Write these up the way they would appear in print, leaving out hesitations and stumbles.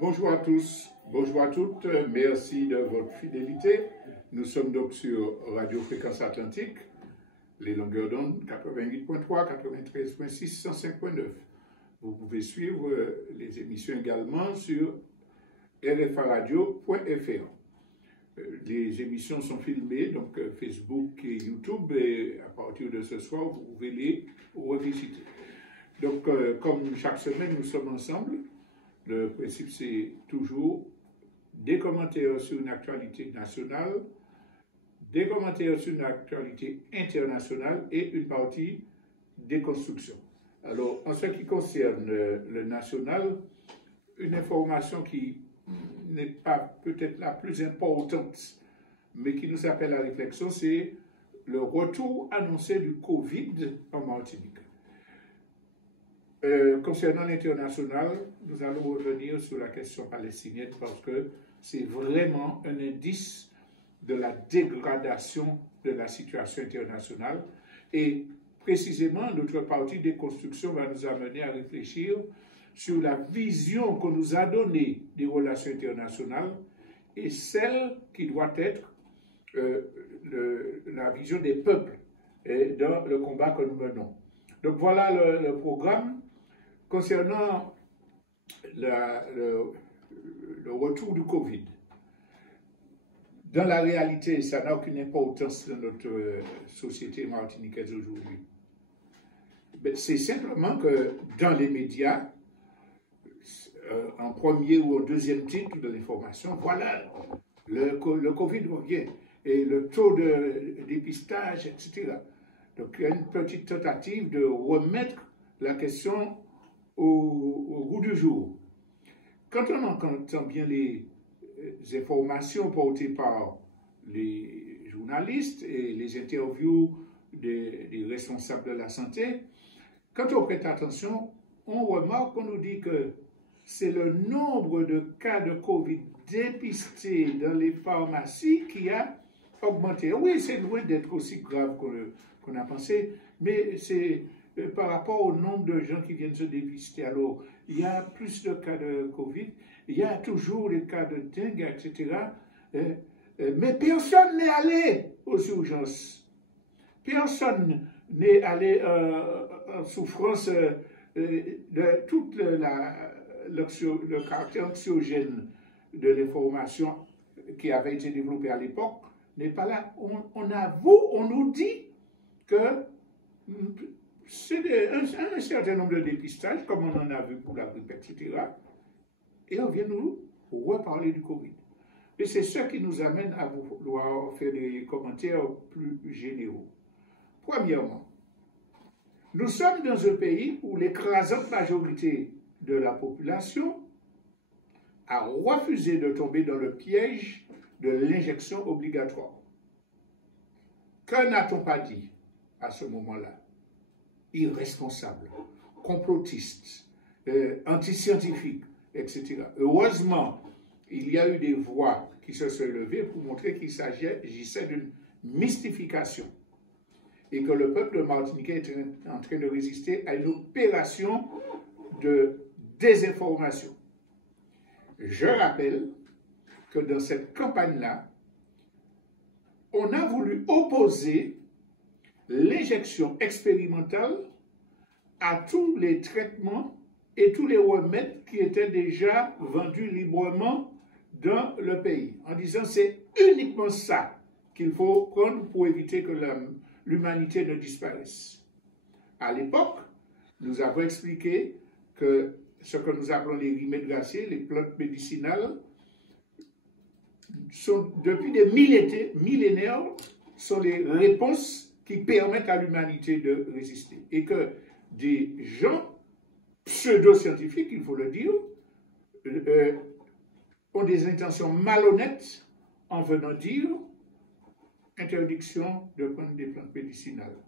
Bonjour à tous, bonjour à toutes, merci de votre fidélité. Nous sommes donc sur Radio Fréquence Atlantique, les longueurs d'onde 88.3, 93.6, 105.9. Vous pouvez suivre les émissions également sur rfaradio.fr. Les émissions sont filmées, donc Facebook et YouTube, et à partir de ce soir, vous pouvez les revisiter. Donc, comme chaque semaine, nous sommes ensemble. Le principe, c'est toujours des commentaires sur une actualité nationale, des commentaires sur une actualité internationale et une partie déconstruction. Alors, en ce qui concerne le national, une information qui n'est pas peut-être la plus importante, mais qui nous appelle à la réflexion, c'est le retour annoncé du Covid en Martinique. Concernant l'international, nous allons revenir sur la question palestinienne parce que c'est vraiment un indice de la dégradation de la situation internationale et précisément notre partie déconstruction va nous amener à réfléchir sur la vision qu'on nous a donnée des relations internationales et celle qui doit être la vision des peuples dans le combat que nous menons. Donc voilà le programme. Concernant le retour du Covid, dans la réalité, ça n'a aucune importance dans notre société martiniquaise aujourd'hui. C'est simplement que dans les médias, en premier ou en deuxième titre de l'information, voilà, le Covid revient et le taux de dépistage, etc. Donc il y a une petite tentative de remettre la question au goût du jour. Quand on entend bien les informations portées par les journalistes et les interviews des responsables de la santé, quand on prête attention, on remarque qu'on nous dit que c'est le nombre de cas de Covid dépistés dans les pharmacies qui a augmenté. Oui, c'est loin d'être aussi grave qu'on a pensé, mais c'est par rapport au nombre de gens qui viennent se dépister. Alors, il y a plus de cas de Covid, il y a toujours les cas de dengue, etc. Mais personne n'est allé aux urgences. Personne n'est allé en souffrance de tout le caractère anxiogène de l'information qui avait été développée à l'époque n'est pas là. On nous dit que c'est un certain nombre de dépistages, comme on en a vu pour la grippe, etc. Et on vient nous reparler du Covid. Et c'est ce qui nous amène à vouloir faire des commentaires plus généraux. Premièrement, nous sommes dans un pays où l'écrasante majorité de la population a refusé de tomber dans le piège de l'injection obligatoire. Que n'a-t-on pas dit à ce moment-là? Irresponsable, complotiste, antiscientifique, etc. Heureusement, il y a eu des voix qui se sont levées pour montrer qu'il s'agissait d'une mystification et que le peuple martiniquais est en train de résister à une opération de désinformation. Je rappelle que dans cette campagne-là, on a voulu opposer l'injection expérimentale à tous les traitements et tous les remèdes qui étaient déjà vendus librement dans le pays, en disant c'est uniquement ça qu'il faut prendre pour éviter que l'humanité ne disparaisse. À l'époque, nous avons expliqué que ce que nous appelons les remèdes gracieux, les plantes médicinales, sont depuis des millénaires, sont les réponses qui permettent à l'humanité de résister. Et que des gens pseudo-scientifiques, il faut le dire, ont des intentions malhonnêtes en venant dire interdiction de prendre des plantes médicinales.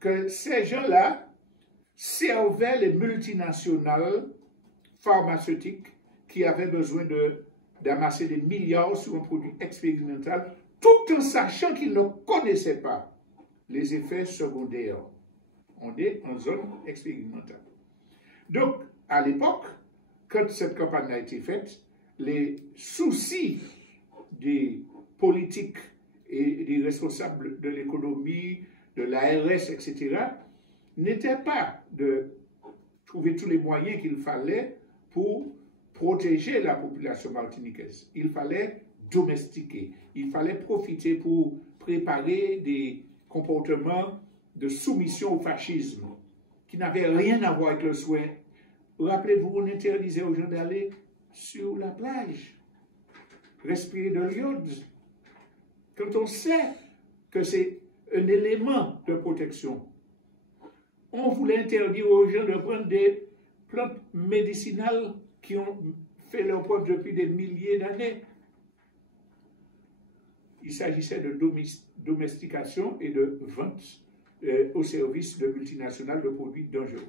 Que ces gens-là servaient les multinationales pharmaceutiques qui avaient besoin d'amasser des milliards sur un produit expérimental, tout en sachant qu'ils ne connaissaient pas les effets secondaires. On est en zone expérimentale. Donc, à l'époque, quand cette campagne a été faite, les soucis des politiques et des responsables de l'économie, de l'ARS, etc., n'étaient pas de trouver tous les moyens qu'il fallait pour protéger la population martiniquaise. Il fallait domestiquer, il fallait profiter pour préparer des comportements de soumission au fascisme qui n'avaient rien à voir avec le soin. Rappelez-vous, on interdisait aux gens d'aller sur la plage, respirer de l'iode. Quand on sait que c'est un élément de protection, on voulait interdire aux gens de prendre des plantes médicinales qui ont fait leur preuve depuis des milliers d'années. Il s'agissait de domestication et de vente au service de multinationales de produits dangereux.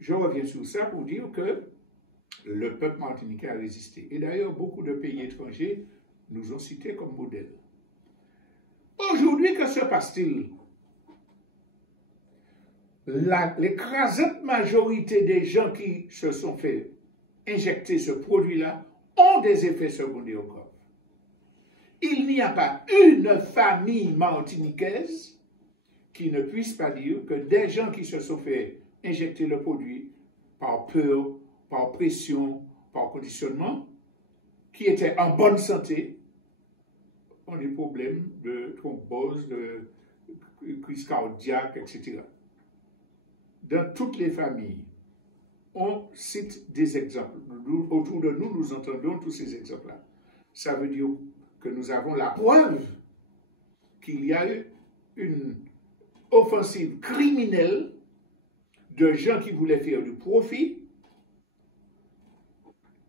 Je reviens sur ça pour dire que le peuple martiniquais a résisté. Et d'ailleurs, beaucoup de pays étrangers nous ont cités comme modèle. Aujourd'hui, que se passe-t-il? L'écrasante majorité des gens qui se sont fait injecter ce produit-là ont des effets secondaires graves. Il n'y a pas une famille martiniquaise qui ne puisse pas dire que des gens qui se sont fait injecter le produit par peur, par pression, par conditionnement, qui étaient en bonne santé, ont des problèmes de thrombose, de crise cardiaque, etc. Dans toutes les familles, on cite des exemples. Autour de nous, nous entendons tous ces exemples-là. Ça veut dire que nous avons la preuve qu'il y a eu une offensive criminelle de gens qui voulaient faire du profit,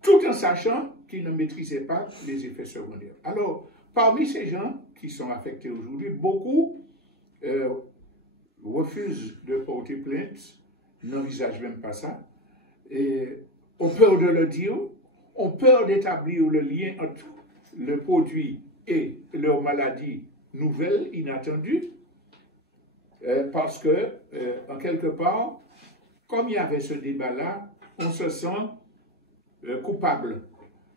tout en sachant qu'ils ne maîtrisaient pas les effets secondaires. Alors, parmi ces gens qui sont affectés aujourd'hui, beaucoup refusent de porter plainte, n'envisagent même pas ça, et ont peur de le dire, ont peur d'établir le lien entre le produit et leur maladie nouvelle, inattendue, parce que, en quelque part, comme il y avait ce débat-là, on se sent coupable.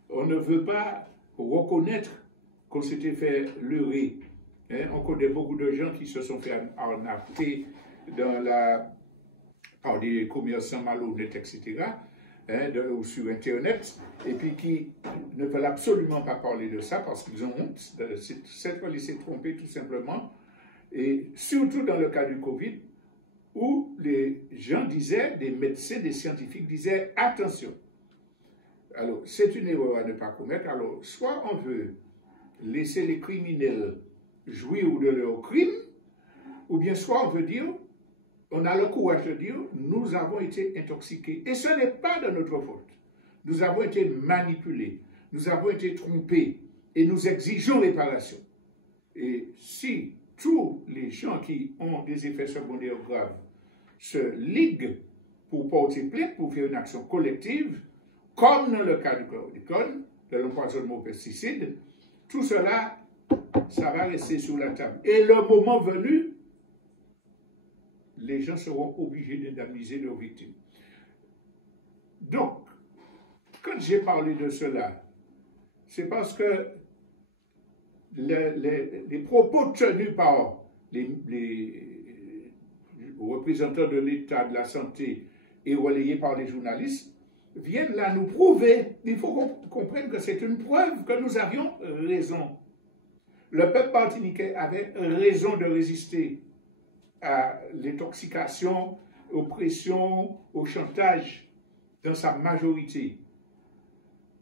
On ne veut pas reconnaître qu'on s'était fait leurrer. On connaît beaucoup de gens qui se sont fait arnaquer par des commerçants malhonnêtes, etc., ou sur Internet, et puis qui ne veulent absolument pas parler de ça parce qu'ils ont honte de s'être laissé tromper tout simplement, et surtout dans le cas du Covid, où les gens disaient, des médecins, des scientifiques disaient, attention. Alors, c'est une erreur à ne pas commettre. Alors, soit on veut laisser les criminels jouir de leurs crimes, ou bien soit on veut dire, on a le courage de dire, nous avons été intoxiqués. Et ce n'est pas de notre faute. Nous avons été manipulés, nous avons été trompés, et nous exigeons réparation. Et si tous les gens qui ont des effets secondaires graves se liguent pour porter plainte, pour faire une action collective, comme dans le cas du chlordécone, de l'empoisonnement aux pesticides, tout cela, ça va rester sur la table. Et le moment venu, les gens seront obligés d'indemniser leurs victimes. Donc, quand j'ai parlé de cela, c'est parce que les propos tenus par les représentants de l'État, de la santé et relayés par les journalistes viennent là nous prouver, il faut qu'on comprenne que c'est une preuve que nous avions raison. Le peuple martiniquais avait raison de résister à l'intoxication, aux pressions, au chantage dans sa majorité.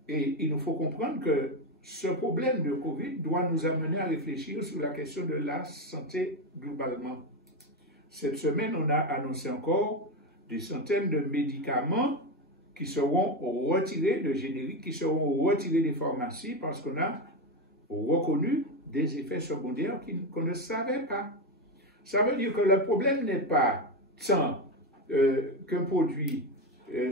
Et il nous faut comprendre que ce problème de Covid doit nous amener à réfléchir sur la question de la santé globalement. Cette semaine, on a annoncé encore des centaines de médicaments qui seront retirés de génériques, qui seront retirés des pharmacies parce qu'on a reconnu des effets secondaires qu'on ne savait pas. Ça veut dire que le problème n'est pas tant qu'un produit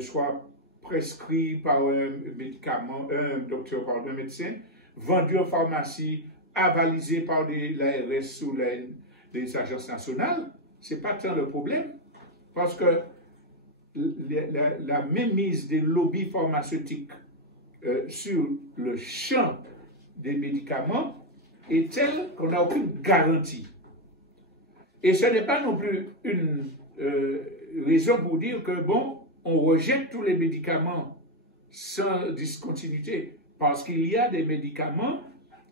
soit prescrit par un médicament, un médecin, vendu en pharmacie, avalisé par l'ARS ou les agences nationales. Ce n'est pas tant le problème, parce que la mainmise des lobbies pharmaceutiques sur le champ des médicaments est telle qu'on n'a aucune garantie. Et ce n'est pas non plus une raison pour dire que, bon, on rejette tous les médicaments sans discontinuité, parce qu'il y a des médicaments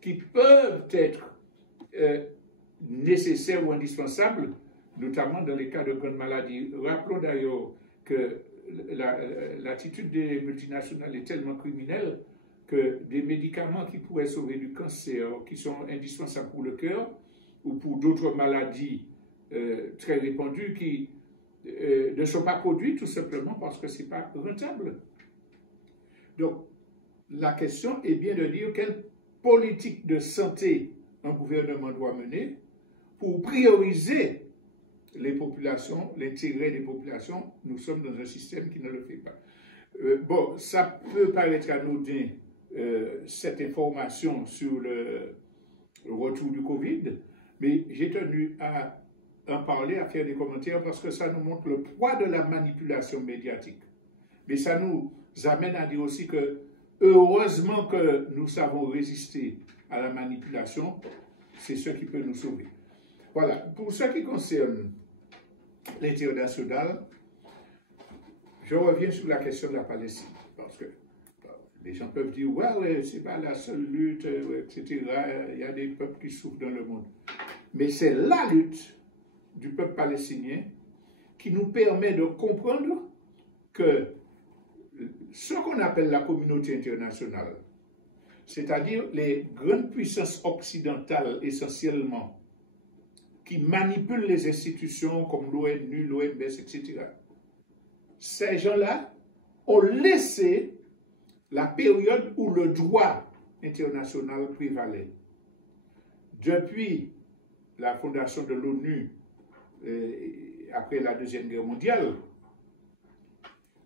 qui peuvent être nécessaires ou indispensables, notamment dans les cas de grandes maladies. Rappelons d'ailleurs que l'attitude des multinationales est tellement criminelle que des médicaments qui pourraient sauver du cancer, qui sont indispensables pour le cœur ou pour d'autres maladies très répandues qui ne sont pas produits tout simplement parce que ce n'est pas rentable. Donc, la question est bien de dire quelle politique de santé un gouvernement doit mener pour prioriser les populations, l'intérêt des populations. Nous sommes dans un système qui ne le fait pas. Bon, ça peut paraître anodin, cette information sur le retour du Covid, mais j'ai tenu à en parler, à faire des commentaires, parce que ça nous montre le poids de la manipulation médiatique. Mais ça nous amène à dire aussi que, heureusement que nous savons résister à la manipulation, c'est ce qui peut nous sauver. Voilà, pour ce qui concerne l'international, je reviens sur la question de la Palestine, parce que les gens peuvent dire, ouais, c'est pas la seule lutte, etc. Il y a des peuples qui souffrent dans le monde. Mais c'est la lutte du peuple palestinien qui nous permet de comprendre que ce qu'on appelle la communauté internationale, c'est-à-dire les grandes puissances occidentales essentiellement, qui manipulent les institutions comme l'ONU, l'OMS, etc., ces gens-là ont laissé la période où le droit international prévalait. Depuis la fondation de l'ONU, après la Deuxième Guerre mondiale,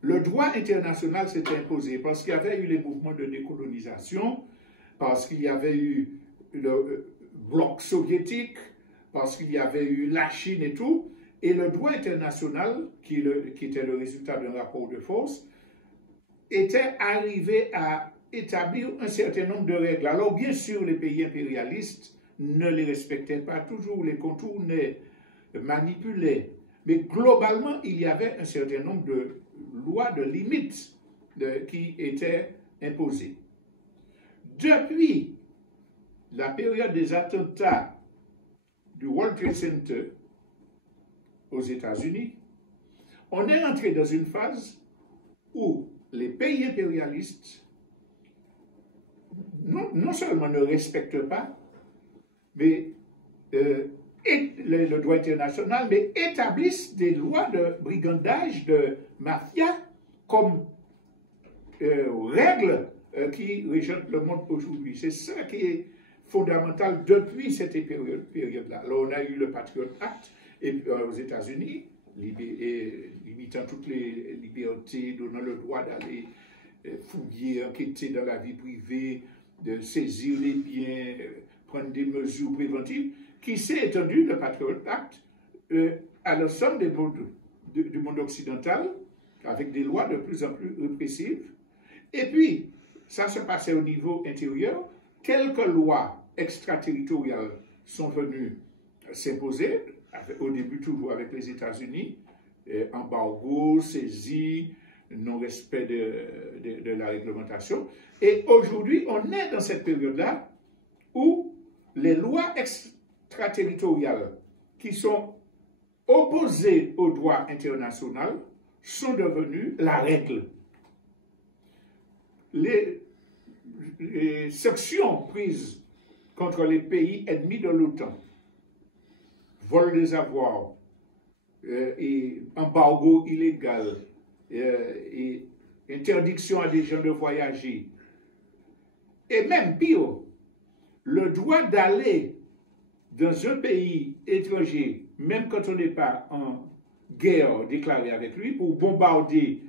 le droit international s'est imposé parce qu'il y avait eu les mouvements de décolonisation, parce qu'il y avait eu le bloc soviétique, parce qu'il y avait eu la Chine et tout, et le droit international, qui était le résultat d'un rapport de force, était arrivé à établir un certain nombre de règles. Alors bien sûr, les pays impérialistes ne les respectaient pas toujours, les contournaient, manipulaient, mais globalement, il y avait un certain nombre de lois, de limites qui étaient imposées. Depuis la période des attentats du World Trade Center aux États-Unis, on est entré dans une phase où les pays impérialistes non seulement ne respectent pas mais, le droit international, mais établissent des lois de brigandage, de mafia, comme règles qui régent le monde aujourd'hui. C'est ça qui est fondamental depuis cette période-là. Alors on a eu le Patriot Act aux États-Unis, limitant toutes les libertés, donnant le droit d'aller fouiller, enquêter dans la vie privée, de saisir les biens, prendre des mesures préventives, qui s'est étendu, le Patriot Act, à l'ensemble du monde occidental, avec des lois de plus en plus répressives. Et puis, ça se passait au niveau intérieur. Quelques lois extraterritoriales sont venues s'imposer, au début toujours avec les États-Unis, embargo, saisie, non-respect de la réglementation. Et aujourd'hui, on est dans cette période-là où les lois extraterritoriales qui sont opposées au droit international sont devenues la règle. Les sanctions prises contre les pays ennemis de l'OTAN, vol des avoirs, et embargo illégal, et interdiction à des gens de voyager, et même pire, le droit d'aller dans un pays étranger, même quand on n'est pas en guerre déclarée avec lui, pour bombarder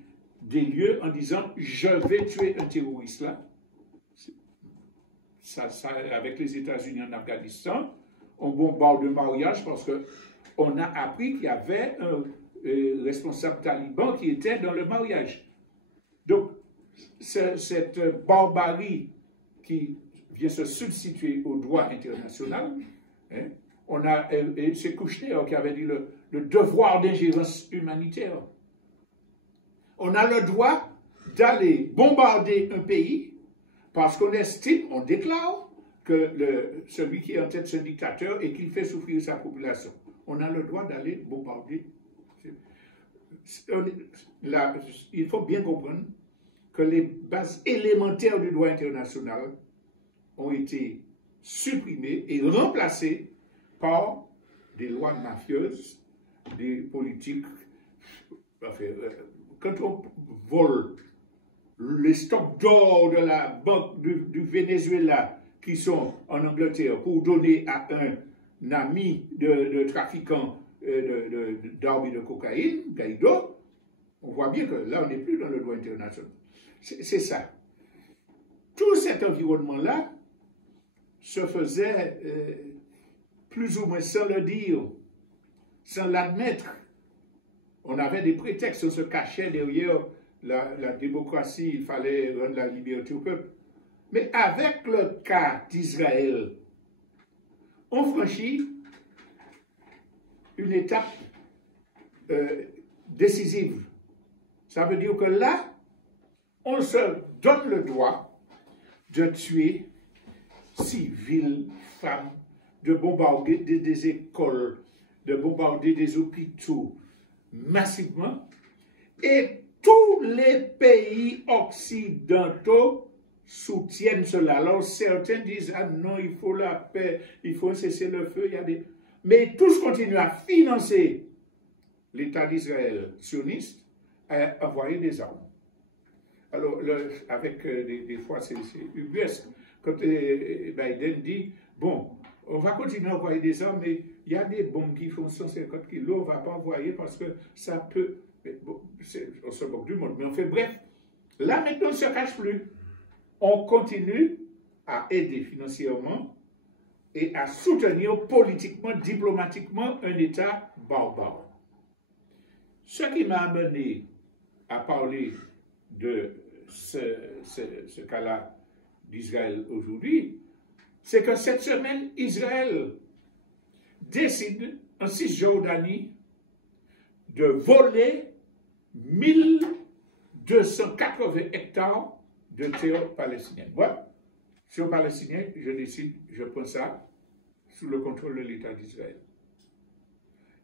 des lieux en disant « je vais tuer un terroriste là ». Ça, avec les États-Unis en Afghanistan, on bombarde le mariage parce qu'on a appris qu'il y avait responsables talibans qui étaient dans le mariage. Donc, cette barbarie qui vient se substituer au droit international, hein, c'est Kouchner qui avait dit le devoir d'ingérence humanitaire. On a le droit d'aller bombarder un pays parce qu'on estime, on déclare que celui qui est en tête, c'est un dictateur et qui fait souffrir sa population. On a le droit d'aller bombarder. Là, il faut bien comprendre que les bases élémentaires du droit international ont été supprimées et remplacées par des lois mafieuses, des politiques. Enfin, quand on vole les stocks d'or de la banque du Venezuela qui sont en Angleterre pour donner à un ami de trafiquant d'armes et de cocaïne, Guaido, on voit bien que là, on n'est plus dans le droit international. C'est ça. Tout cet environnement-là se faisait plus ou moins sans le dire, sans l'admettre. On avait des prétextes, on se cachait derrière la démocratie, il fallait rendre la liberté au peuple. Mais avec le cas d'Israël, on franchit une étape décisive. Ça veut dire que là, on se donne le droit de tuer civils, femmes, de bombarder des écoles, de bombarder des hôpitaux massivement. Et tous les pays occidentaux soutiennent cela. Alors certains disent, ah non, il faut la paix, il faut cesser le feu, il y a des... Mais tous continuent à financer l'État d'Israël sioniste, à envoyer des armes. Alors, avec des fois, c'est ubuesque. Quand Biden dit, bon, on va continuer à envoyer des armes, mais il y a des bombes qui font 150 kilos, on ne va pas envoyer parce que ça peut... Bon, on se moque du monde, mais on fait bref. Là, maintenant, on ne se cache plus. On continue à aider financièrement et à soutenir politiquement, diplomatiquement un État barbare. Ce qui m'a amené à parler de ce cas-là d'Israël aujourd'hui, c'est que cette semaine, Israël décide en Cisjordanie de voler 1280 hectares de terre palestinienne. Moi, sur palestinien, je décide, je prends ça sous le contrôle de l'État d'Israël.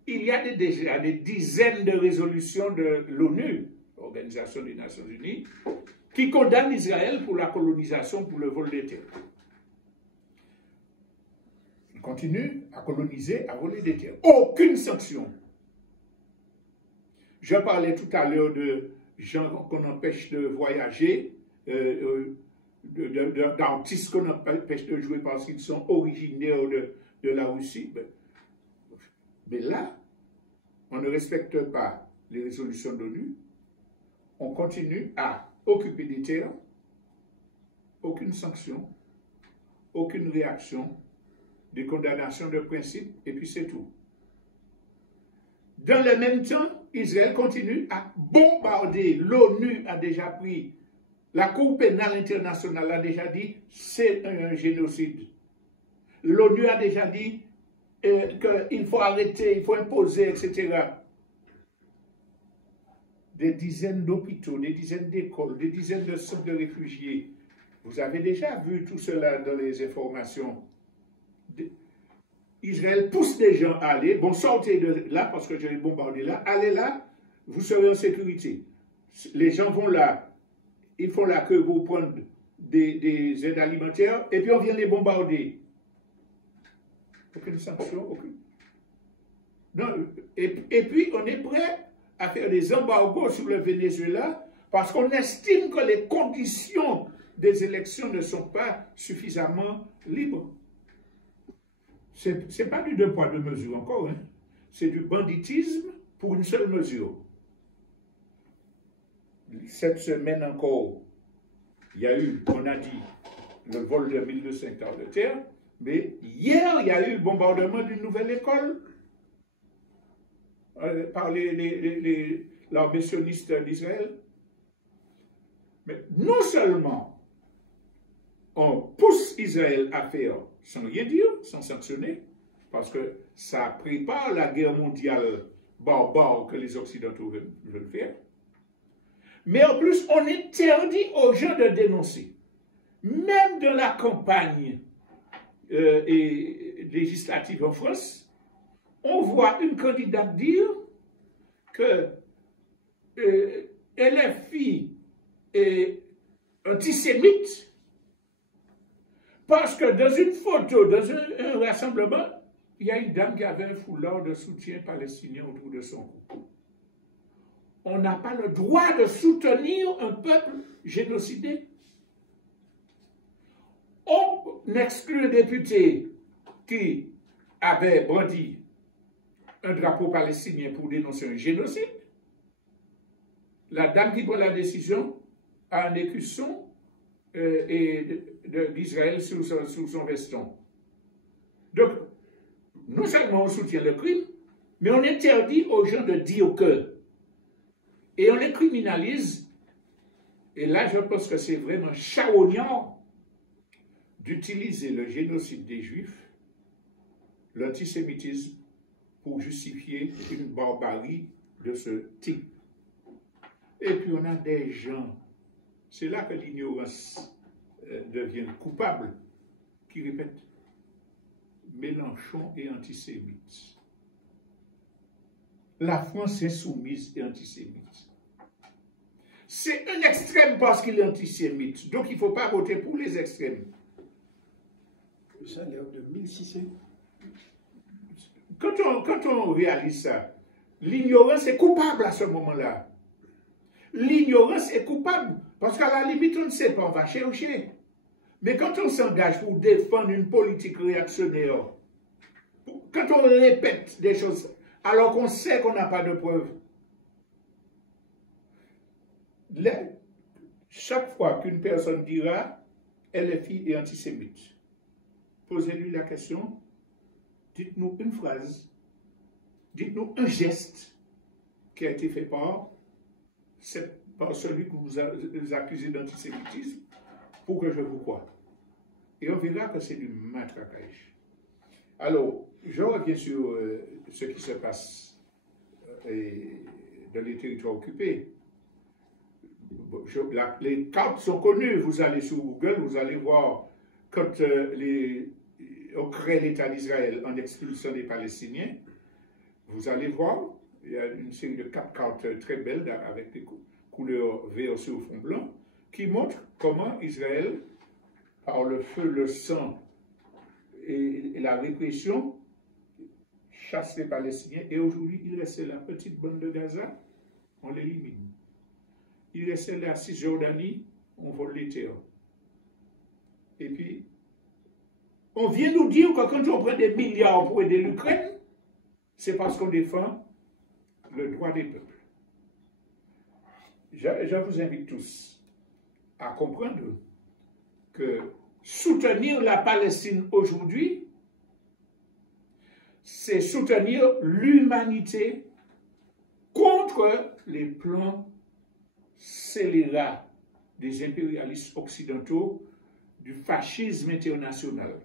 Il y a déjà des dizaines de résolutions de l'ONU, l'Organisation des Nations Unies, qui condamnent Israël pour la colonisation, pour le vol des terres. Il continue à coloniser, à voler des terres. Aucune sanction. Je parlais tout à l'heure de gens qu'on empêche de voyager, d'artistes qu'on empêche de jouer parce qu'ils sont originaires de la Russie. Mais là, on ne respecte pas les résolutions de l'ONU. On continue à occuper des terres. Aucune sanction, aucune réaction, des condamnations de principe, et puis c'est tout. Dans le même temps, Israël continue à bombarder. L'ONU a déjà pris, la Cour pénale internationale a déjà dit, c'est un génocide. L'ONU a déjà dit qu'il faut arrêter, il faut imposer, etc. Des dizaines d'hôpitaux, des dizaines d'écoles, des dizaines de centres de réfugiés. Vous avez déjà vu tout cela dans les informations. Israël pousse les gens à aller, bon, sortez de là parce que je vais bombarder là, allez là, vous serez en sécurité. Les gens vont là, ils font la queue pour prendre des aides alimentaires, et puis on vient les bombarder. Aucune sanction, aucune. Non, et puis on est prêt à faire des embargos sur le Venezuela parce qu'on estime que les conditions des élections ne sont pas suffisamment libres. Ce n'est pas du deux poids, deux mesures encore, hein. C'est du banditisme pour une seule mesure. Cette semaine encore, il y a eu, on a dit, le vol de 1200 hectares de terre, mais hier, il y a eu le bombardement d'une nouvelle école. par l'armée sioniste d'Israël. Mais non seulement on pousse Israël à faire sans rien dire, sans sanctionner, parce que ça prépare la guerre mondiale barbare que les Occidentaux veulent faire, mais en plus on interdit aux gens de dénoncer. Même dans la campagne législative en France, on voit une candidate dire que LFI est antisémite parce que dans une photo, dans un rassemblement, il y a une dame qui avait un foulard de soutien palestinien autour de son cou. On n'a pas le droit de soutenir un peuple génocidé. On exclut un député qui avait brandi un drapeau palestinien pour dénoncer un génocide. La dame qui prend la décision a un écusson d'Israël sous son veston. Donc, non seulement on soutient le crime, mais on interdit aux gens de dire que. Et on les criminalise. Et là, je pense que c'est vraiment chaognant d'utiliser le génocide des Juifs, l'antisémitisme, pour justifier une barbarie de ce type. Et puis on a des gens, c'est là que l'ignorance devient coupable, qui répètent Mélenchon est antisémite. La France est soumise et antisémite. C'est un extrême parce qu'il est antisémite. Donc il ne faut pas voter pour les extrêmes. Ça a l'air de 1600. Quand on réalise ça, l'ignorance est coupable à ce moment-là. L'ignorance est coupable parce qu'à la limite, on ne sait pas, on va chercher. Mais quand on s'engage pour défendre une politique réactionnaire, quand on répète des choses alors qu'on sait qu'on n'a pas de preuves, chaque fois qu'une personne dira LFI est antisémite, posez-lui la question, dites-nous une phrase, dites-nous un geste qui a été fait par celui que vous accusez d'antisémitisme pour que je vous croie. Et on verra que c'est du matraquage. Alors, je reviens sur ce qui se passe dans les territoires occupés. Les cartes sont connues. Vous allez sur Google, vous allez voir quand on crée l'État d'Israël en expulsant les Palestiniens. Vous allez voir, il y a une série de 4 cartes très belles avec des couleurs vert sur fond blanc qui montrent comment Israël, par le feu, le sang et la répression, chasse les Palestiniens. Et aujourd'hui, il restait la petite bande de Gaza, on l'élimine. Il restait la Cisjordanie, on vole les terres. Et puis, on vient nous dire que quand on prend des milliards pour aider l'Ukraine, c'est parce qu'on défend le droit des peuples. Je vous invite tous à comprendre que soutenir la Palestine aujourd'hui, c'est soutenir l'humanité contre les plans scélérats des impérialistes occidentaux, du fascisme international.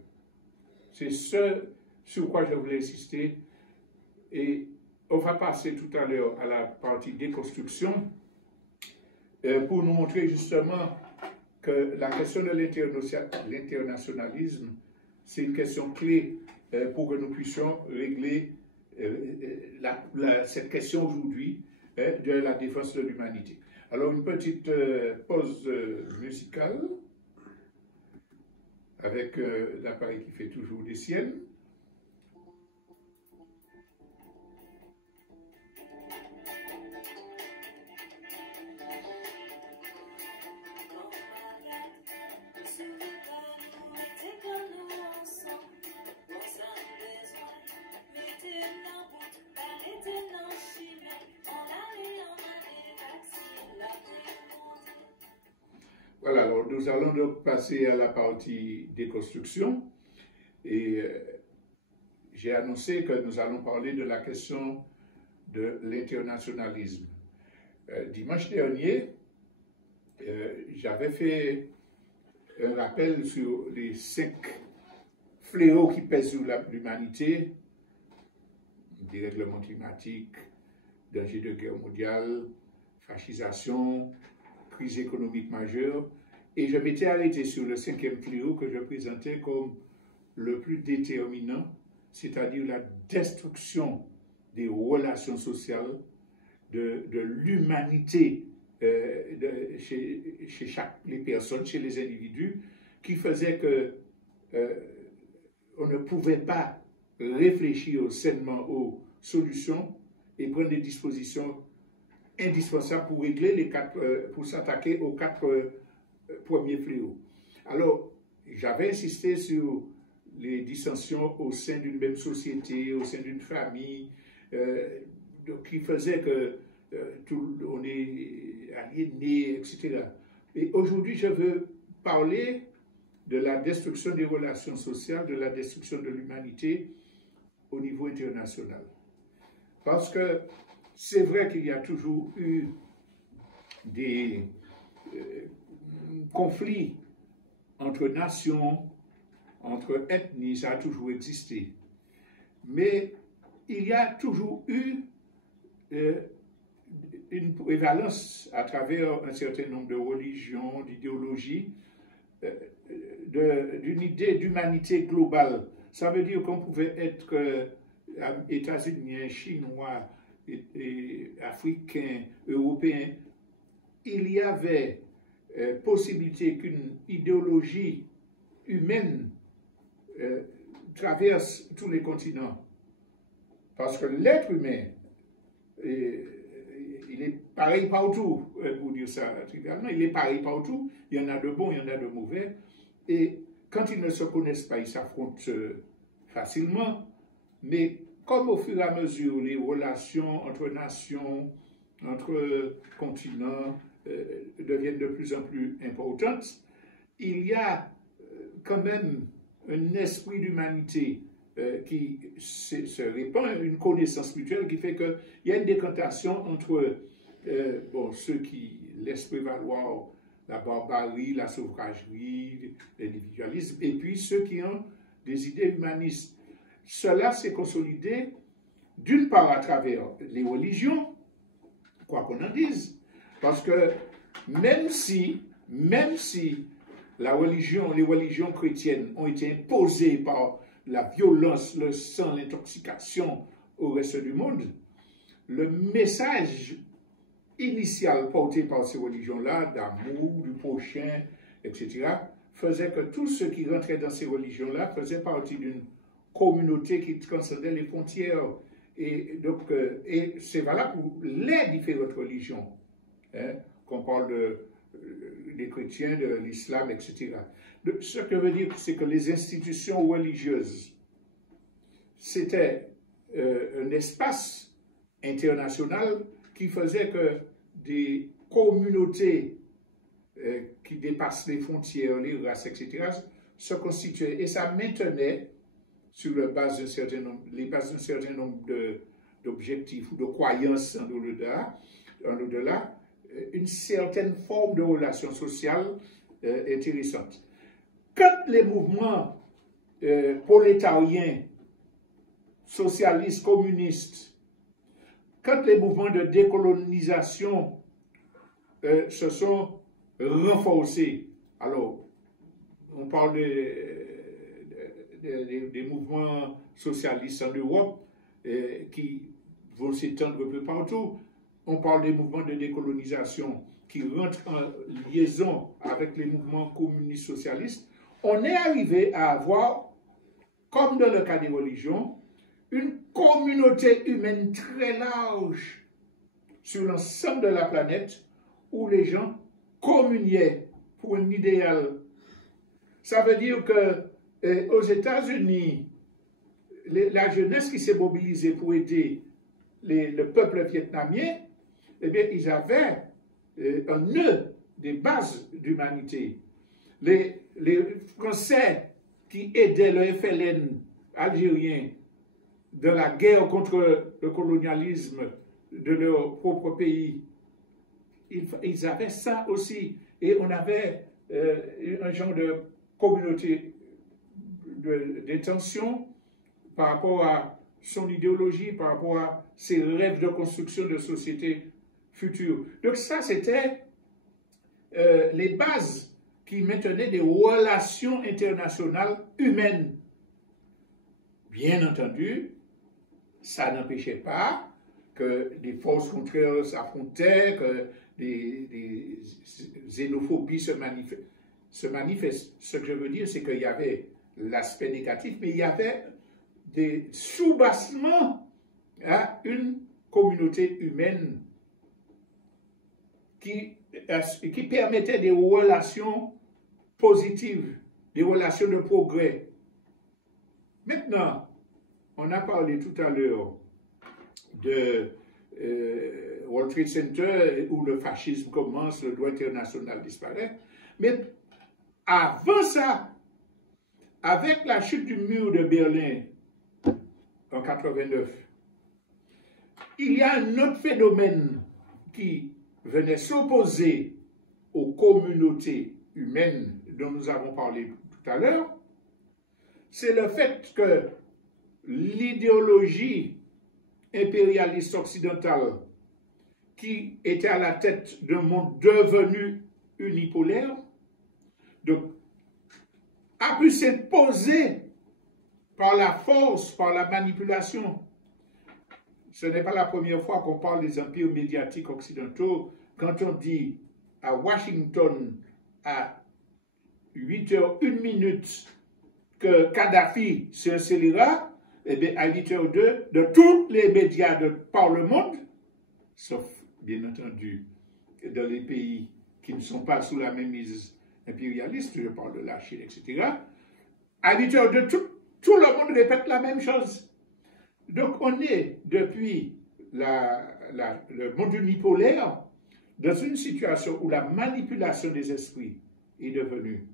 C'est ce sur quoi je voulais insister. Et on va passer tout à l'heure à la partie déconstruction pour nous montrer justement que la question de l'internationalisme, c'est une question clé pour que nous puissions régler cette question aujourd'hui de la défense de l'humanité. Alors, une petite pause musicale avec l'appareil qui fait toujours des siennes. Voilà, alors nous allons donc passer à la partie déconstruction et j'ai annoncé que nous allons parler de la question de l'internationalisme. Dimanche dernier, j'avais fait un rappel sur les 5 fléaux qui pèsent sur l'humanité: dérèglement climatique, danger de guerre mondiale, fascisation, crise économique majeure. Et je m'étais arrêté sur le 5e fléau que je présentais comme le plus déterminant, c'est-à-dire la destruction des relations sociales, de l'humanité chez les personnes, chez les individus, qui faisait que on ne pouvait pas réfléchir sainement aux solutions et prendre des dispositions indispensables pour régler pour s'attaquer aux 4 premiers fléaux. Alors, j'avais insisté sur les dissensions au sein d'une même société, au sein d'une famille, qui faisait que on est aliéné, etc. Et aujourd'hui, je veux parler de la destruction des relations sociales, de la destruction de l'humanité au niveau international. Parce que c'est vrai qu'il y a toujours eu des conflits entre nations, entre ethnies, ça a toujours existé. Mais il y a toujours eu une prévalence à travers un certain nombre de religions, d'idéologies, d'une idée d'humanité globale. Ça veut dire qu'on pouvait être États-Unis, Chinois, Africains, Européens. Il y avait possibilité qu'une idéologie humaine traverse tous les continents. Parce que l'être humain, il est pareil partout, pour dire ça trivialement, il est pareil partout, il y en a de bons, il y en a de mauvais, et quand ils ne se connaissent pas, ils s'affrontent facilement, mais comme au fur et à mesure les relations entre nations, entre continents deviennent de plus en plus importantes, il y a quand même un esprit d'humanité qui se répand, une connaissance mutuelle qui fait qu'il y a une décantation entre ceux qui laissent prévaloir la barbarie, la sauvagerie, l'individualisme, et puis ceux qui ont des idées humanistes. Cela s'est consolidé d'une part à travers les religions, quoi qu'on en dise, parce que même si les religions chrétiennes ont été imposées par la violence, le sang, l'intoxication au reste du monde, le message initial porté par ces religions-là, d'amour, du prochain, etc., faisait que tous ceux qui rentraient dans ces religions-là faisaient partie d'une communauté qui transcendait les frontières. Et donc, et c'est valable pour les différentes religions, hein, qu'on parle des chrétiens, de l'islam, etc. Donc, ce que veut dire, c'est que les institutions religieuses, c'était un espace international qui faisait que des communautés qui dépassent les frontières, les races, etc., se constituaient. Et ça maintenait, sur la base d'un certain nombre, d'objectifs ou de croyances en au-delà, une certaine forme de relation sociale intéressante. Quand les mouvements prolétariens, socialistes, communistes, quand les mouvements de décolonisation se sont renforcés, alors on parle des mouvements socialistes en Europe qui vont s'étendre un peu partout. On parle des mouvements de décolonisation qui rentrent en liaison avec les mouvements communistes socialistes. On est arrivé à avoir, comme dans le cas des religions, une communauté humaine très large sur l'ensemble de la planète où les gens communiaient pour un idéal. Ça veut dire que aux États-Unis, la jeunesse qui s'est mobilisée pour aider le peuple vietnamien, eh bien, ils avaient un nœud des bases d'humanité. Les Français qui aidaient le FLN algérien dans la guerre contre le colonialisme de leur propre pays. Ils avaient ça aussi. Et on avait un genre de communauté d'intention par rapport à son idéologie, par rapport à ses rêves de construction de société future. Donc ça, c'était les bases qui maintenaient des relations internationales humaines. Bien entendu, ça n'empêchait pas que des forces contraires s'affrontaient, que des xénophobies se manifestent. Ce que je veux dire, c'est qu'il y avait l'aspect négatif, mais il y avait des soubassements à une communauté humaine qui permettaient des relations positives, des relations de progrès. Maintenant, on a parlé tout à l'heure de World Trade Center où le fascisme commence, le droit international disparaît. Mais avant ça, avec la chute du mur de Berlin en 89, il y a un autre phénomène qui venait s'opposer aux communautés humaines dont nous avons parlé tout à l'heure. C'est le fait que l'idéologie impérialiste occidentale qui était à la tête d'un monde devenu unipolaire, donc, a pu s'imposer par la force, par la manipulation. Ce n'est pas la première fois qu'on parle des empires médiatiques occidentaux. Quand on dit à Washington à 8h01 que Kadhafi s'insérera, eh bien, à 8h02, de tous les médias par le monde, sauf, bien entendu, dans les pays qui ne sont pas sous la mainmise impérialiste, je parle de la Chine, etc., à 8h02, tout le monde répète la même chose. Donc, on est, depuis le monde unipolaire, dans une situation où la manipulation des esprits est devenue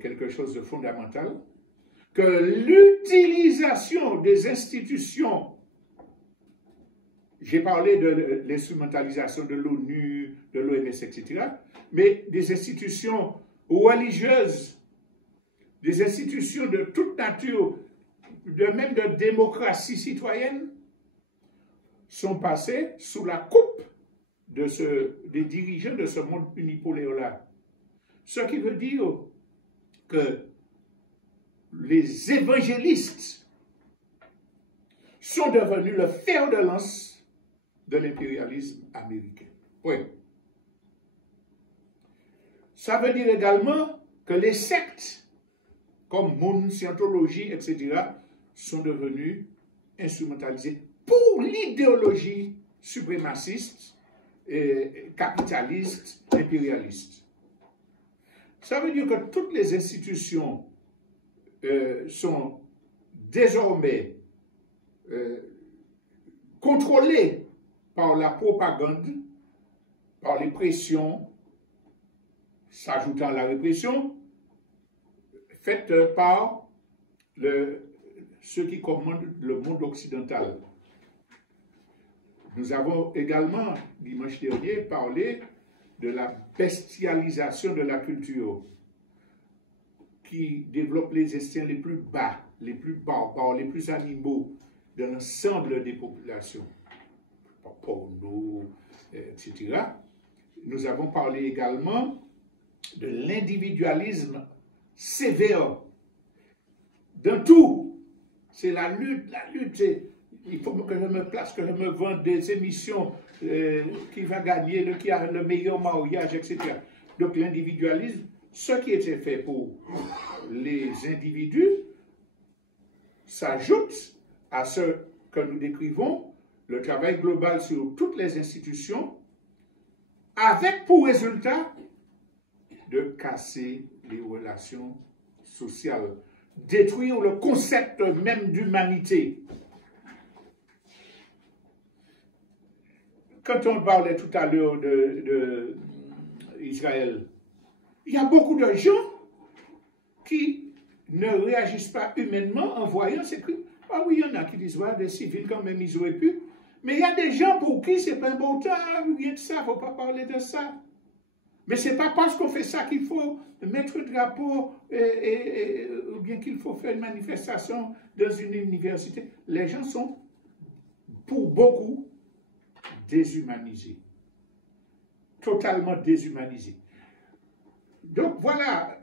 quelque chose de fondamental, que l'utilisation des institutions, j'ai parlé de l'instrumentalisation de l'ONU, de l'OMS, etc., mais des institutions religieuses, des institutions de toute nature, même de démocratie citoyenne, sont passées sous la coupe des dirigeants de ce monde unipolaire-là. Ce qui veut dire que les évangélistes sont devenus le fer de lance de l'impérialisme américain. Oui. Ça veut dire également que les sectes, comme Moon, Scientologie, etc., sont devenus instrumentalisés pour l'idéologie suprémaciste, capitaliste, impérialiste. Ça veut dire que toutes les institutions sont désormais contrôlées par la propagande, par les pressions, s'ajoutant à la répression, faite par ceux qui commandent le monde occidental. Nous avons également, dimanche dernier, parlé de la bestialisation de la culture qui développe les instincts les plus bas, les plus barbares, les plus animaux de l'ensemble des populations, porno, etc. Nous avons parlé également de l'individualisme sévère. Dans tout, c'est la lutte, il faut que je me place, que je me vende des émissions, qui va gagner, qui a le meilleur mariage, etc. Donc l'individualisme, ce qui était fait pour les individus, s'ajoute à ce que nous décrivons, le travail global sur toutes les institutions, avec pour résultat de casser les relations sociales, détruire le concept même d'humanité. Quand on parlait tout à l'heure d'Israël, il y a beaucoup de gens qui ne réagissent pas humainement en voyant ces crimes. Ah oui, il y en a qui disent, ouais, des civils quand même, ils auraient pu. Mais il y a des gens pour qui c'est pas important, rien de ça, il ne faut pas parler de ça. Mais ce n'est pas parce qu'on fait ça qu'il faut mettre un drapeau ou bien qu'il faut faire une manifestation dans une université. Les gens sont, pour beaucoup, déshumanisés. Totalement déshumanisés. Donc voilà,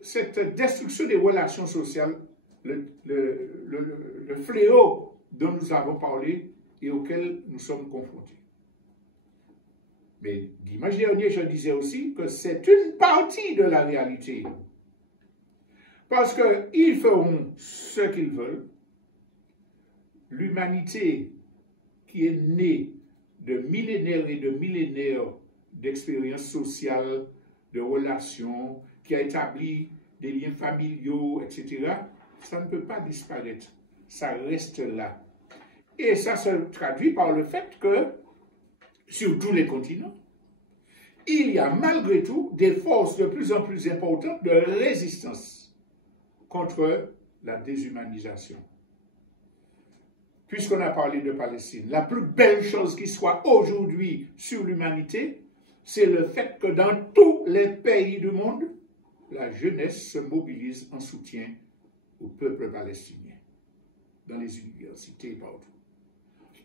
cette destruction des relations sociales, le fléau dont nous avons parlé et auquel nous sommes confrontés. Mais dimanche dernier, je disais aussi que c'est une partie de la réalité. Parce qu'ils feront ce qu'ils veulent. L'humanité qui est née de millénaires et de millénaires d'expériences sociales, de relations, qui a établi des liens familiaux, etc., ça ne peut pas disparaître. Ça reste là. Et ça se traduit par le fait que, sur tous les continents, il y a malgré tout des forces de plus en plus importantes de résistance contre la déshumanisation. Puisqu'on a parlé de Palestine, la plus belle chose qui soit aujourd'hui sur l'humanité, c'est le fait que dans tous les pays du monde, la jeunesse se mobilise en soutien au peuple palestinien, dans les universités et partout.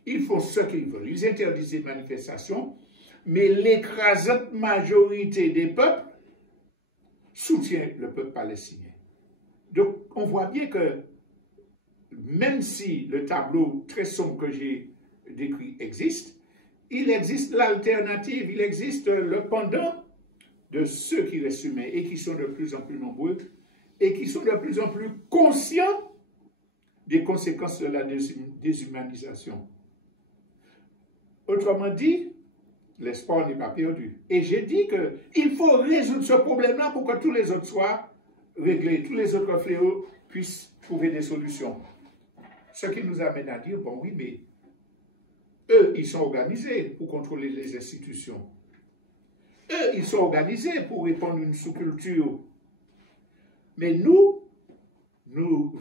Ils font ce qu'ils veulent, ils interdisent les manifestations, mais l'écrasante majorité des peuples soutient le peuple palestinien. Donc on voit bien que même si le tableau très sombre que j'ai décrit existe, il existe l'alternative, il existe le pendant de ceux qui restent humains et qui sont de plus en plus nombreux et qui sont de plus en plus conscients des conséquences de la déshumanisation. Autrement dit, l'espoir n'est pas perdu. Et j'ai dit qu'il faut résoudre ce problème-là pour que tous les autres soient réglés, tous les autres fléaux puissent trouver des solutions. Ce qui nous amène à dire, bon oui, mais eux, ils sont organisés pour contrôler les institutions. Eux, ils sont organisés pour répandre une sous-culture. Mais nous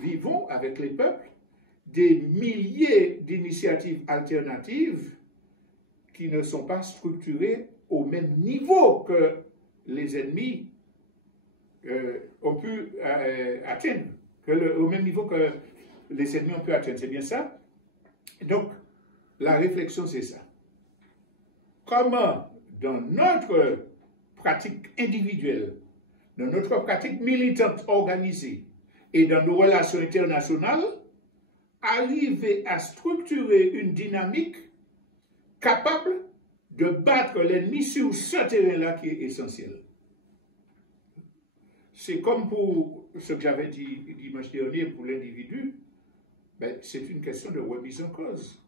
vivons avec les peuples des milliers d'initiatives alternatives qui ne sont pas structurées au même niveau que les ennemis ont pu atteindre, au même niveau que les ennemis ont pu atteindre. C'est bien ça? Donc, la réflexion, c'est ça. Comment, dans notre pratique individuelle, dans notre pratique militante organisée et dans nos relations internationales, arriver à structurer une dynamique capable de battre l'ennemi sur ce terrain-là qui est essentiel. C'est comme pour ce que j'avais dit dimanche dernier pour l'individu, ben, c'est une question de remise en cause.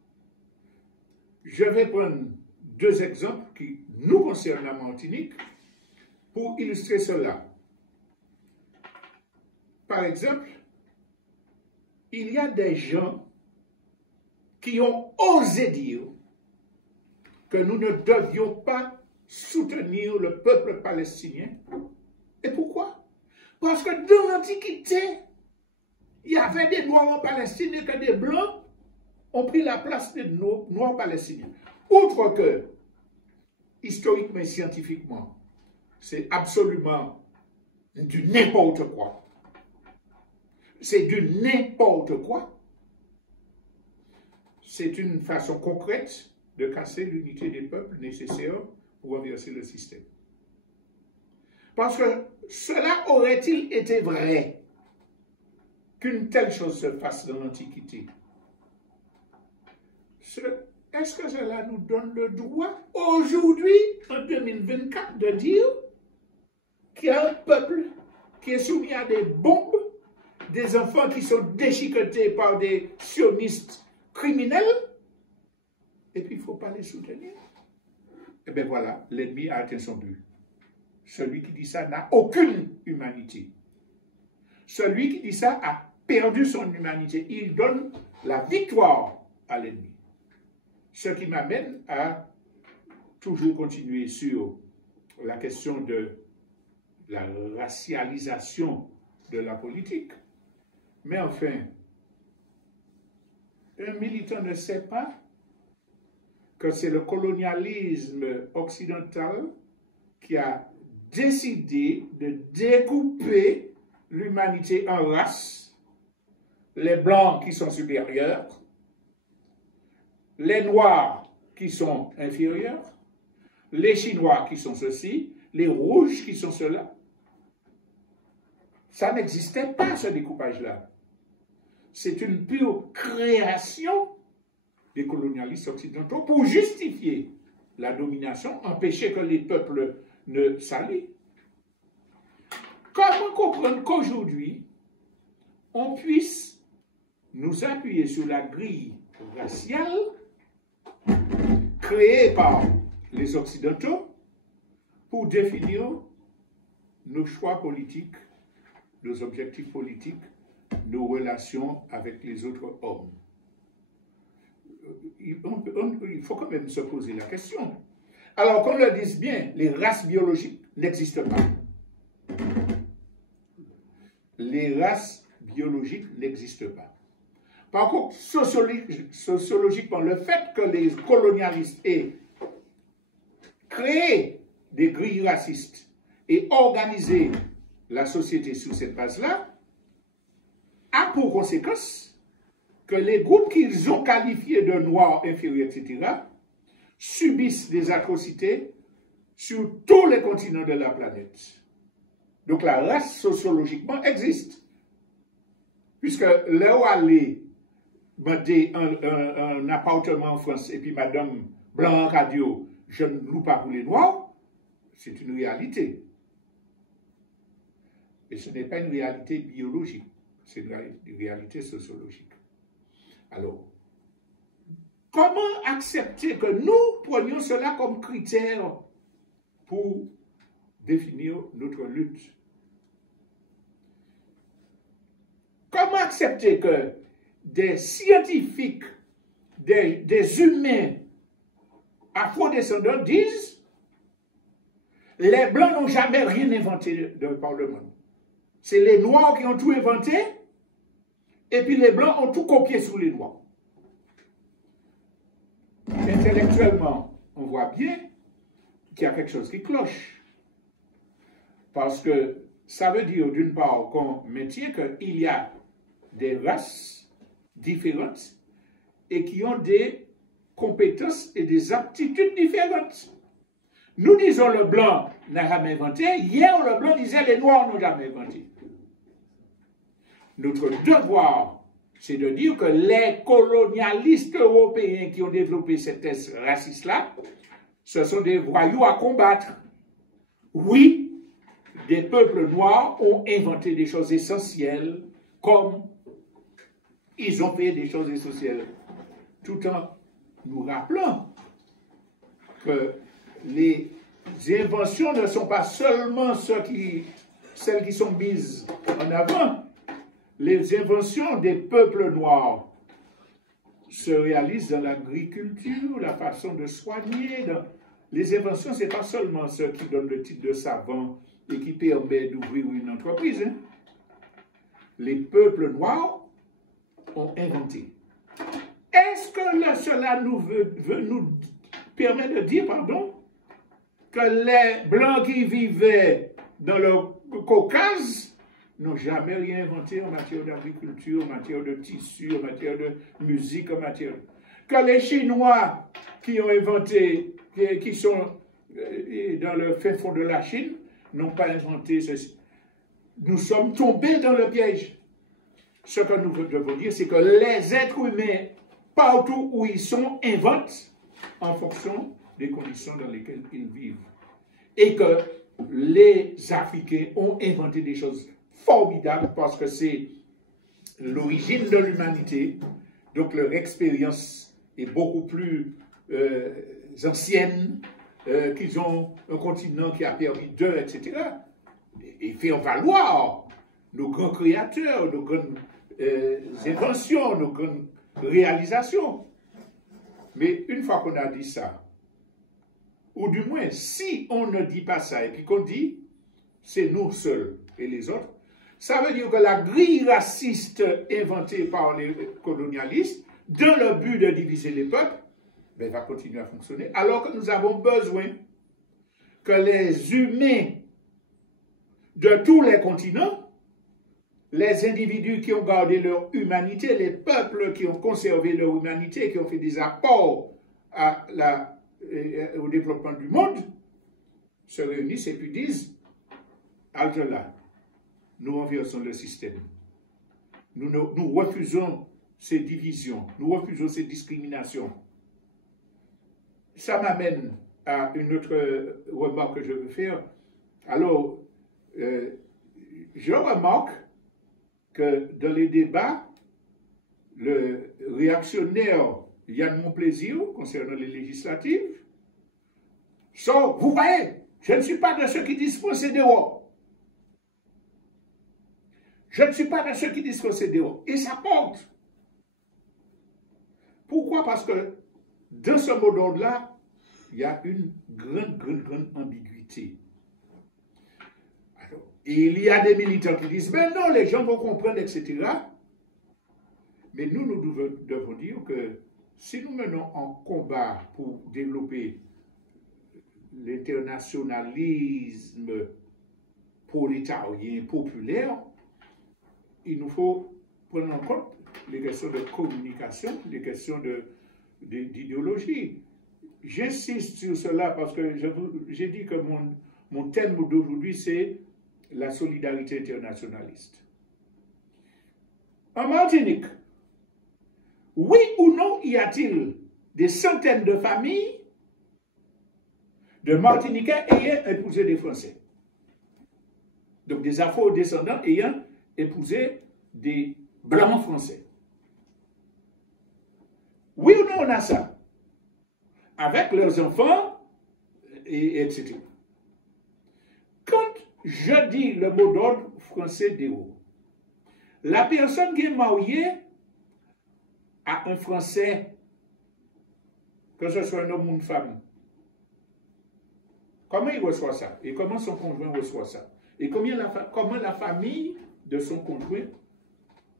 Je vais prendre deux exemples qui nous concernent à Martinique pour illustrer cela. Par exemple, il y a des gens qui ont osé dire que nous ne devions pas soutenir le peuple palestinien. Et pourquoi? Parce que dans l'Antiquité, il y avait des Noirs en Palestine et que des Blancs ont pris la place des Noirs palestiniens. Outre que, historiquement et scientifiquement, c'est absolument du n'importe quoi. C'est du n'importe quoi. C'est une façon concrète de casser l'unité des peuples nécessaire pour renverser le système. Parce que cela aurait-il été vrai qu'une telle chose se fasse dans l'Antiquité? Est-ce que cela nous donne le droit, aujourd'hui, en 2024, de dire qu'il y a un peuple qui est soumis à des bombes, des enfants qui sont déchiquetés par des sionistes criminels, et puis il ne faut pas les soutenir? Eh bien voilà, l'ennemi a atteint son but. Celui qui dit ça n'a aucune humanité. Celui qui dit ça a perdu son humanité. Il donne la victoire à l'ennemi. Ce qui m'amène à toujours continuer sur la question de la racialisation de la politique. Mais enfin, un militant ne sait pas que c'est le colonialisme occidental qui a décidé de découper l'humanité en races, les blancs qui sont supérieurs, les noirs qui sont inférieurs, les chinois qui sont ceci, les rouges qui sont cela. Ça n'existait pas, ce découpage-là. C'est une pure création des colonialistes occidentaux pour justifier la domination, empêcher que les peuples ne s'allient. Comment comprendre qu'aujourd'hui, on puisse nous appuyer sur la grille raciale créée par les Occidentaux pour définir nos choix politiques, nos objectifs politiques, nos relations avec les autres hommes? Il faut quand même se poser la question. Alors qu'on le dise bien, les races biologiques n'existent pas. Les races biologiques n'existent pas. Par contre, sociologiquement, le fait que les colonialistes aient créé des grilles racistes et organisé la société sur cette base-là a pour conséquence que les groupes qu'ils ont qualifiés de noirs, inférieurs, etc., subissent des atrocités sur tous les continents de la planète. Donc la race sociologiquement existe. Puisque là où aller demander un appartement en France et puis Madame Blanc Radio, je ne loue pas pour les noirs, c'est une réalité. Et ce n'est pas une réalité biologique, c'est une réalité sociologique. Alors, comment accepter que nous prenions cela comme critère pour définir notre lutte? Comment accepter que des scientifiques, des humains afro-descendants disent les Blancs n'ont jamais rien inventé par le monde. C'est les Noirs qui ont tout inventé, et puis les Blancs ont tout copié sous les Noirs. Intellectuellement, on voit bien qu'il y a quelque chose qui cloche. Parce que ça veut dire, d'une part, qu'on maintient qu'il y a des races différentes et qui ont des compétences et des aptitudes différentes. Nous disons le blanc n'a jamais inventé. Hier, le blanc disait les noirs n'ont jamais inventé. Notre devoir, c'est de dire que les colonialistes européens qui ont développé cette thèse raciste-là, ce sont des voyous à combattre. Oui, des peuples noirs ont inventé des choses essentielles, comme ils ont fait des choses essentielles, tout en nous rappelant que les inventions ne sont pas seulement celles qui sont mises en avant. Les inventions des peuples noirs se réalisent dans l'agriculture, la façon de soigner. Les inventions, ce n'est pas seulement ceux qui donnent le titre de savant et qui permettent d'ouvrir une entreprise. Hein. Les peuples noirs ont inventé. Est-ce que cela nous permet de dire, pardon, que les Blancs qui vivaient dans le Caucase n'ont jamais rien inventé en matière d'agriculture, en matière de tissu, en matière de musique, en matière... Que les Chinois qui ont inventé, qui sont dans le fin fond de la Chine, n'ont pas inventé ceci. Nous sommes tombés dans le piège. Ce que nous devons dire, c'est que les êtres humains, partout où ils sont, inventent en fonction des conditions dans lesquelles ils vivent. Et que les Africains ont inventé des choses formidables parce que c'est l'origine de l'humanité, donc leur expérience est beaucoup plus ancienne, qu'ils ont un continent qui a permis d'eux, etc. Et faire valoir nos grands créateurs, nos grandes inventions, nos grandes réalisations. Mais une fois qu'on a dit ça, ou du moins, si on ne dit pas ça, et puis qu'on dit, c'est nous seuls et les autres, ça veut dire que la grille raciste inventée par les colonialistes, dans le but de diviser les peuples, ben, va continuer à fonctionner, alors que nous avons besoin que les humains de tous les continents, les individus qui ont gardé leur humanité, les peuples qui ont conservé leur humanité, qui ont fait des apports au développement du monde, se réunissent et puis disent, halte là, nous renversons le système. Nous refusons ces divisions, nous refusons ces discriminations. Ça m'amène à une autre remarque que je veux faire. Alors, je remarque que dans les débats, le réactionnaire Yann Monplaisir, concernant les législatives, sort, vous voyez, je ne suis pas de ceux qui disent procédéraux. Je ne suis pas de ceux qui disent procédéraux. Et ça porte. Pourquoi? Parce que dans ce mot d'ordre-là, il y a une grande ambiguïté. Alors, il y a des militants qui disent, mais non, les gens vont comprendre, etc. Mais nous devons dire que si nous menons un combat pour développer l'internationalisme prolétarien populaire, il nous faut prendre en compte les questions de communication, les questions d'idéologie. J'insiste sur cela parce que j'ai dit que mon thème d'aujourd'hui, c'est la solidarité internationaliste. En Martinique, oui ou non, y a-t-il des centaines de familles de Martiniquais ayant épousé des Français? Donc des afro-descendants ayant épousé des blancs français. Oui ou non, on a ça? Avec leurs enfants, etc. Quand je dis le mot d'ordre français déo, la personne qui est mariée à un Français, que ce soit un homme ou une femme, comment il reçoit ça? Et comment son conjoint reçoit ça? Et comment la famille de son conjoint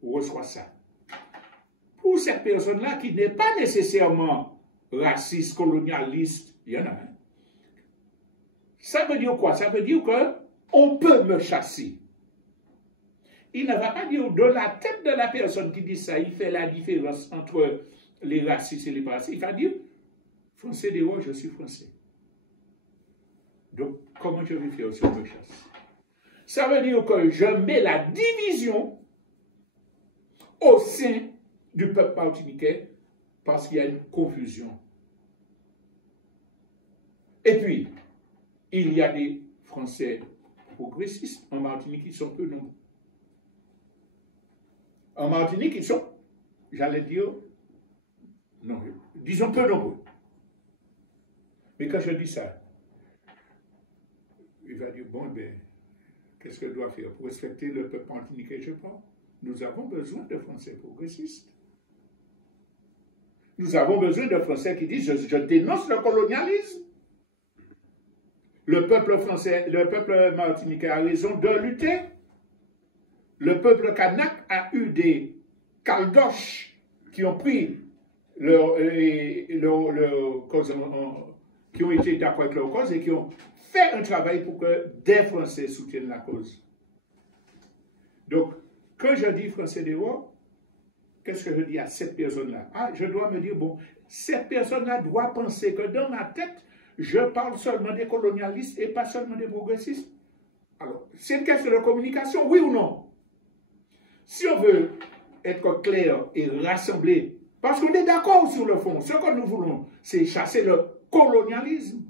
reçoit ça? Pour cette personne-là qui n'est pas nécessairement raciste, colonialiste, il y en a un. Ça veut dire quoi? Ça veut dire qu'on peut me chasser. Il ne va pas dire dans la tête de la personne qui dit ça, il fait la différence entre les racistes et les pas racistes. Il va dire, français des rois, je suis français. Donc, comment je vais faire si on me chasse? Ça veut dire que je mets la division au sein du peuple martiniquais parce qu'il y a une confusion. Et puis, il y a des Français progressistes en Martinique qui sont peu nombreux. En Martinique, ils sont, j'allais dire, non, disons peu nombreux. Mais quand je dis ça, il va dire, bon, ben, qu'est-ce que je dois faire pour respecter le peuple martiniquais, je pense? Nous avons besoin de Français progressistes. Nous avons besoin de Français qui disent, je dénonce le colonialisme. Le peuple français, le peuple martiniquais a raison de lutter. Le peuple kanak a eu des caldoches qui ont pris qui ont été d'accord avec leur cause et qui ont fait un travail pour que des Français soutiennent la cause. Donc, quand je dis Français des rois, qu'est-ce que je dis à cette personne-là? Ah, je dois me dire, bon, cette personne-là doit penser que dans ma tête, je parle seulement des colonialistes et pas seulement des progressistes. Alors, c'est une question de communication, oui ou non? Si on veut être clair et rassembler, parce qu'on est d'accord sur le fond, ce que nous voulons, c'est chasser le colonialisme.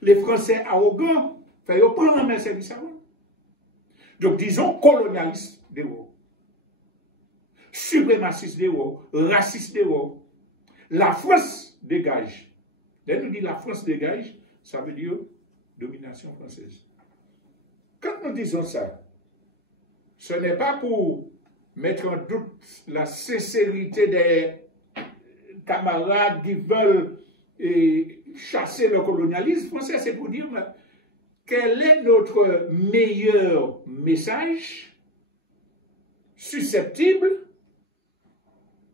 Les Français arrogants, il faut prendre un service avant. Donc, disons colonialistes des rois, suprémacistes des rois, racistes des rois. La France dégage. Dès nous dit la France dégage, ça veut dire domination française. Quand nous disons ça, ce n'est pas pour mettre en doute la sincérité des camarades qui veulent chasser le colonialisme français, c'est pour dire quel est notre meilleur message susceptible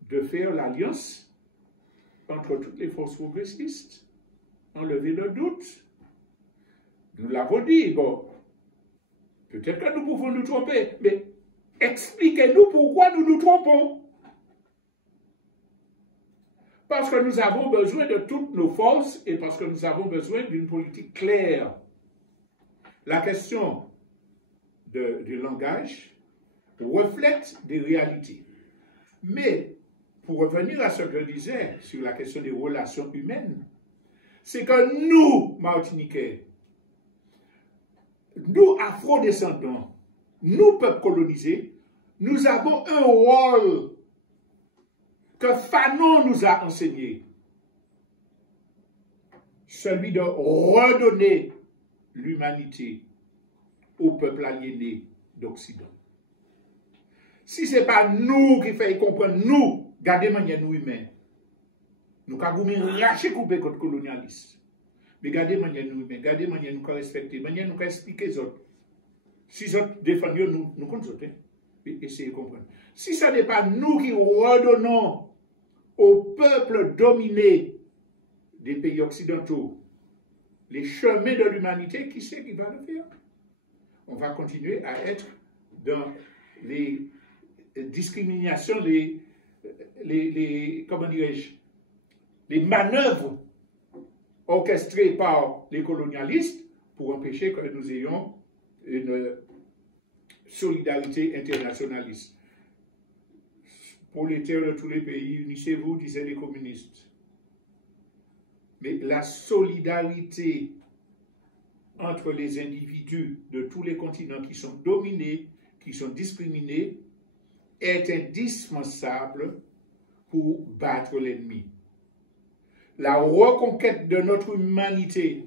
de faire l'alliance entre toutes les forces progressistes, enlever le doute. Nous l'avons dit, bon, peut-être que nous pouvons nous tromper, mais expliquez-nous pourquoi nous nous trompons. Parce que nous avons besoin de toutes nos forces et parce que nous avons besoin d'une politique claire. La question du langage reflète des réalités. Mais, pour revenir à ce que je disais sur la question des relations humaines, c'est que nous, Martiniquais, nous, afro-descendants, nous, peuples colonisés, nous avons un rôle que Fanon nous a enseigné, celui de redonner l'humanité au peuple aliéné d'Occident. Si ce n'est pas nous qui faisons comprendre, nous, gardez manière nous humains, nous avons raché couper contre colonialiste. Mais gardez manière nous humains, gardez manière nous respecter, manière nous expliquer les autres. Si les autres défendent, nous comptons, essayez de comprendre. Si ce n'est pas nous qui redonnons au peuple dominé des pays occidentaux les chemins de l'humanité, qui c'est qui va le faire? On va continuer à être dans les discriminations, comment dirais-je, les manœuvres orchestrées par les colonialistes pour empêcher que nous ayons une solidarité internationaliste. Prolétaires de tous les pays, unissez-vous, disaient les communistes. Mais la solidarité entre les individus de tous les continents qui sont dominés, qui sont discriminés, est indispensable pour battre l'ennemi. La reconquête de notre humanité,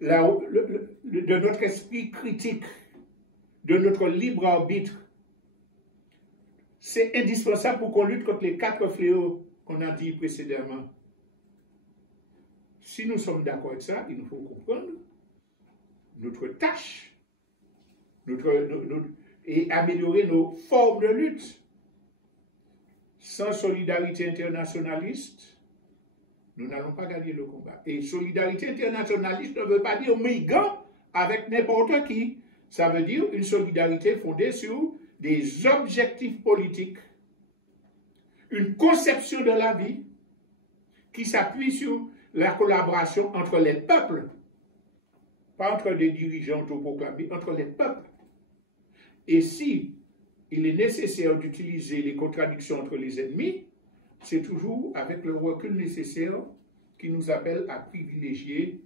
de notre esprit critique, de notre libre arbitre, c'est indispensable pour qu'on lutte contre les 4 fléaux qu'on a dit précédemment. Si nous sommes d'accord avec ça, il nous faut comprendre notre tâche et améliorer nos formes de lutte. Sans solidarité internationaliste, nous n'allons pas gagner le combat. Et solidarité internationaliste ne veut pas dire migrant avec n'importe qui. Ça veut dire une solidarité fondée sur des objectifs politiques, une conception de la vie qui s'appuie sur la collaboration entre les peuples, pas entre des dirigeants autoproclamés, entre les peuples. Et si il est nécessaire d'utiliser les contradictions entre les ennemis, c'est toujours avec le recul nécessaire qui nous appelle à privilégier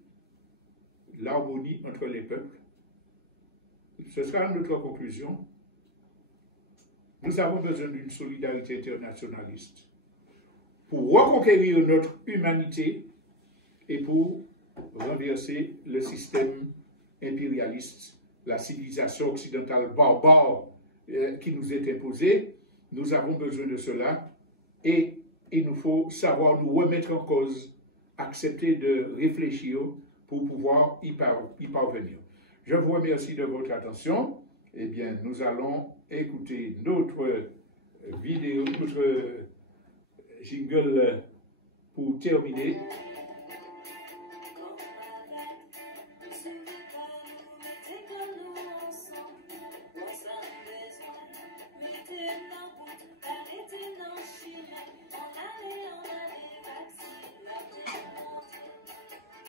l'harmonie entre les peuples. Ce sera notre conclusion. Nous avons besoin d'une solidarité internationaliste pour reconquérir notre humanité et pour renverser le système impérialiste, la civilisation occidentale barbare qui nous est imposée. Nous avons besoin de cela et il nous faut savoir nous remettre en cause, accepter de réfléchir pour pouvoir y parvenir. Je vous remercie de votre attention. Eh bien, nous allons écouter notre vidéo, notre jingle pour terminer.